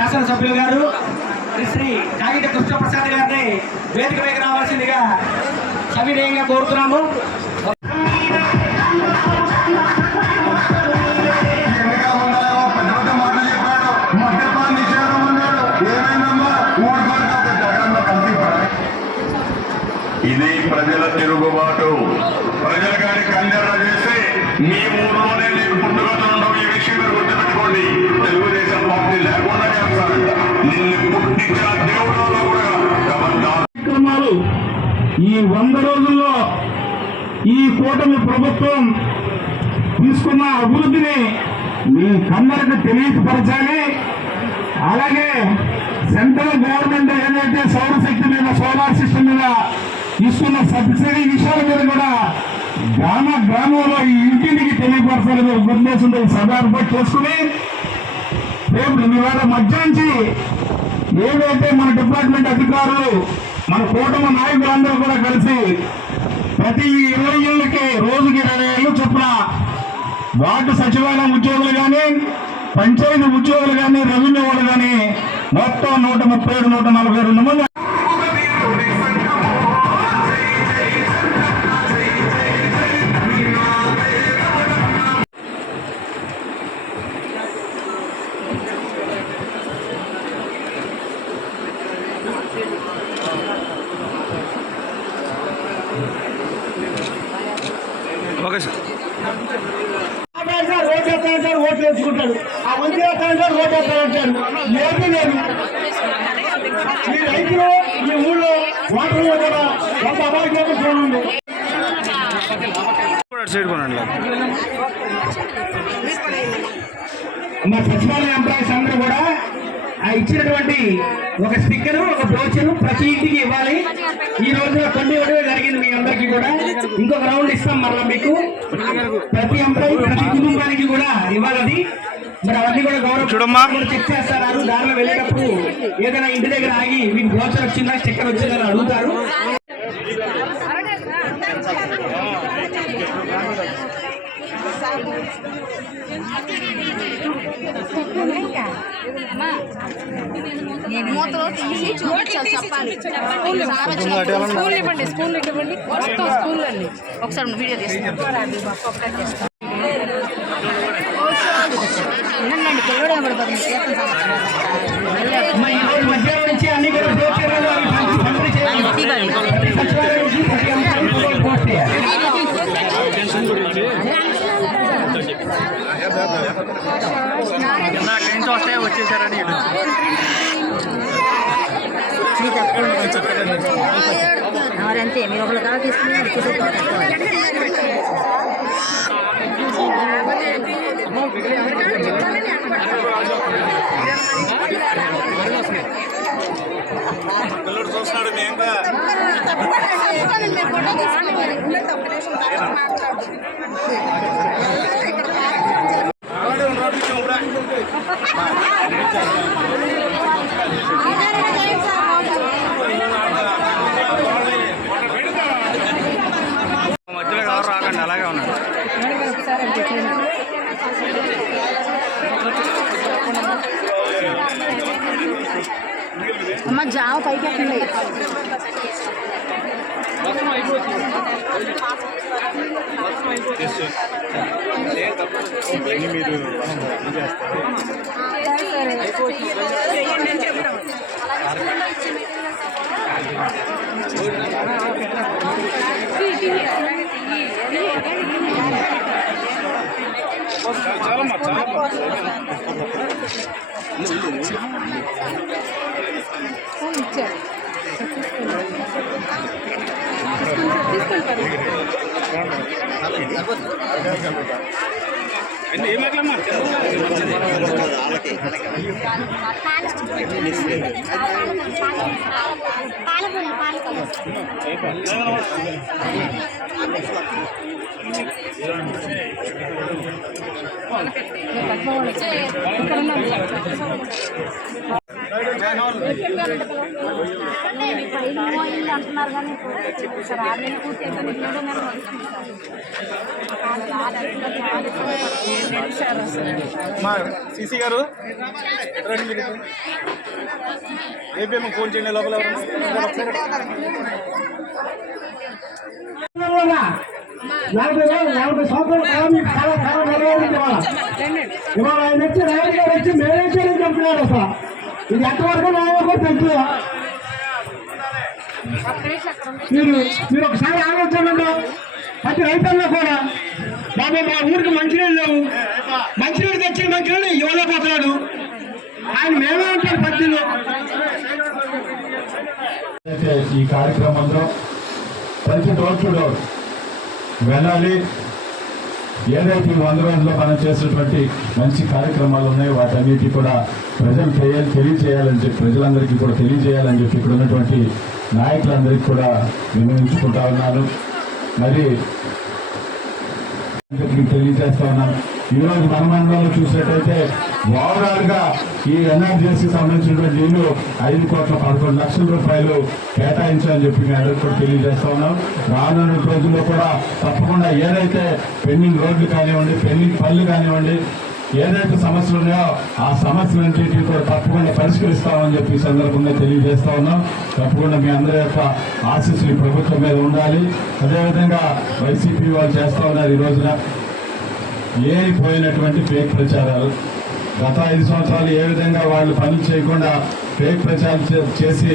శాసనసభ్యులు గారు శ్రీ కాగిత కృష్ణప్రసాద్ గారిని వేదిక మీద రావాల్సిందిగా సవినయంగా కోరుతున్నాము. ఇది ప్రజల తిరుగుబాటు. ప్రజల గారి కన్నెర్ర చేసి మీ ఊళ్ళోనే నీకు పుట్టుకతుండవు. ఈ విషయం మీరు గుర్తుపెట్టుకోండి. తెలుగుదేశం పార్టీ లేకుండా చేస్తారంట. నిన్ను పుట్టించిన దేవుడు కూడా కార్యక్రమాలు ఈ 100 రోజుల్లో ఈ కూటమి ప్రభుత్వం తీసుకున్న అభివృద్ధిని మీ కన్నరకు తెలియపరచాలి. అలాగే సెంట్రల్ గవర్నమెంట్ ఏదైతే సౌరశక్తి మీద, సోలార్ సిస్టమ్ మీద తీసుకున్న సబ్సిడీ విషయాల మీద కూడా గ్రామంలో ఈ ఇంటింటికి తెలియపరచాలని ఉద్దేశంతో సభ ఏర్పాటు చేసుకుని రేపు ఇవాళ మధ్యాహ్నించి ఏదైతే మన డిపార్ట్మెంట్ అధికారులు, మన కూటమి నాయకులందరూ కూడా కలిసి ప్రతి 20 ఏళ్ళకి రోజుకి 20 ఏళ్ళు చొప్పున వార్డు సచివాలయం ఉద్యోగులు కానీ, పంచాయతీ ఉద్యోగులు కానీ, రెవెన్యూ వాళ్ళు కానీ మొత్తం 137, 142 మంది ఓట్లు వేసుకుంటాడు. ఆ మంత్రి సార్ ఓటు వేస్తానంటాడు. లేదు లేదు, ఈ రైతులు ఈ ఊళ్ళో వాటర్లో కూడా ఎంత అభాగ్యంగా చూడండి. మా సచివాలయ ఎంప్లాయీస్ అందరూ కూడా ఇచ్చినటువంటి ఒక స్టిక్కర్, ఒక బ్రోచర్ ప్రతి ఇంటికి ఇవ్వాలి. ఈ రోజు కొన్ని ఇవ్వడమే జరిగింది మీ అందరికీ కూడా. ఇంకొక రౌండ్ ఇస్తాం మళ్ళీ మీకు. ప్రతి ఎంప్లాయీ, ప్రతి కుటుంబానికి కూడా ఇవ్వాలని. మరి అవన్నీ కూడా గౌరవం చెక్ చేస్తారు. దారిలో వెళ్ళేటప్పుడు ఏదైనా ఇంటి దగ్గర ఆగి మీకు బ్రోచర్ వచ్చిందా, స్టిక్కర్ వచ్చిందని అడుగుతారు. మూతలో తీసి చూపించాలి, చెప్పాలి. స్కూల్ ఇవ్వండి, స్కూల్ ఇవ్వండి, మొత్తం స్కూల్ అండి. ఒకసారి వీడియో తీస్తాను. పిల్లడు పడిపోతుంది. వస్తాయి వచ్చేసారని అంతే. మీరు ఒకళ్ళు కాదు తీసుకుని పిల్లడు చూస్తున్నాడు. మధ్యలో ఎవరు రాకండి, అలాగే ఉన్నాడు. అమ్మ జావ పైకి ఎక్కండి. మీరు ఇల్లు అంటున్నారు కానీ సార్ 6 నెలలు పూర్తి అయితే 7 నెలలు నడుస్తుంది సార్. మా సీసీ గారు రండి మీరు. రేపేమో ఫోన్ చేయండి లోపల నలభై సంవత్సరాల కాలం మీకు చాలా చాలా నిలబడింది. ఇవాళ ఆయన వచ్చి నాయుడు గారు వచ్చి మేనేజర్ అని చెప్తున్నారు. అసలు ఇది ఎంతవరకు న్యాయం కూడా తెలుసు. మీరు ఒకసారి ఆలోచన ప్రతి రైతుల్లో కూడా బాబు మా ఊరికి మంచినీళ్ళు లేవు, మంచినీళ్ళు తెచ్చిన మంచినీళ్ళు ఇవ్వలేకపోతున్నాడు. ఆయన మేమే ఉంటాడు పద్దెలు. ఈ కార్యక్రమంలో ప్రతి డోర్ టు డోర్ వెళ్ళాలి. ఏదైతే 100 రోజుల్లో మనం చేసినటువంటి మంచి కార్యక్రమాలు ఉన్నాయో వాటన్నిటి కూడా ప్రజలు తెలియజేయాలని చెప్పి ప్రజలందరికీ కూడా తెలియజేయాలని చెప్పి ఇక్కడ ఉన్నటువంటి నాయకులందరికీ కూడా నిర్ణయించుకుంటా ఉన్నాను. మరి తెలియజేస్తా ఉన్నాను. ఈరోజు మన మండలంలో చూసినట్టయితే ఓవరాల్ గా ఈ ఎన్ఆర్జీఎస్కి సంబంధించినటువంటి నిధులు 5,11,00,000 రూపాయలు కేటాయించాలని చెప్పి మీ అందరికీ కూడా తెలియజేస్తా ఉన్నాం. రానున్న రోజుల్లో కూడా తప్పకుండా ఏదైతే పెండింగ్ రోడ్లు కానివ్వండి, పెండింగ్ పనులు కానివ్వండి, ఏదైతే సమస్యలు ఉన్నాయో ఆ సమస్యలన్నింటినీ కూడా తప్పకుండా పరిష్కరిస్తామని చెప్పి ఈ సందర్భంగా తెలియజేస్తా ఉన్నాం. తప్పకుండా మీ అందరి యొక్క ఆశీస్సులు ప్రభుత్వం మీద ఉండాలి. అదేవిధంగా వైసీపీ వాళ్ళు చేస్తా ఉన్నారు ఈ రోజున ఏరిపోయినటువంటి ఫేక్ ప్రచారాలు. గత 5 సంవత్సరాలు ఏ విధంగా వాళ్ళు పనులు చేయకుండా ఫేక్ ప్రచారం చేసి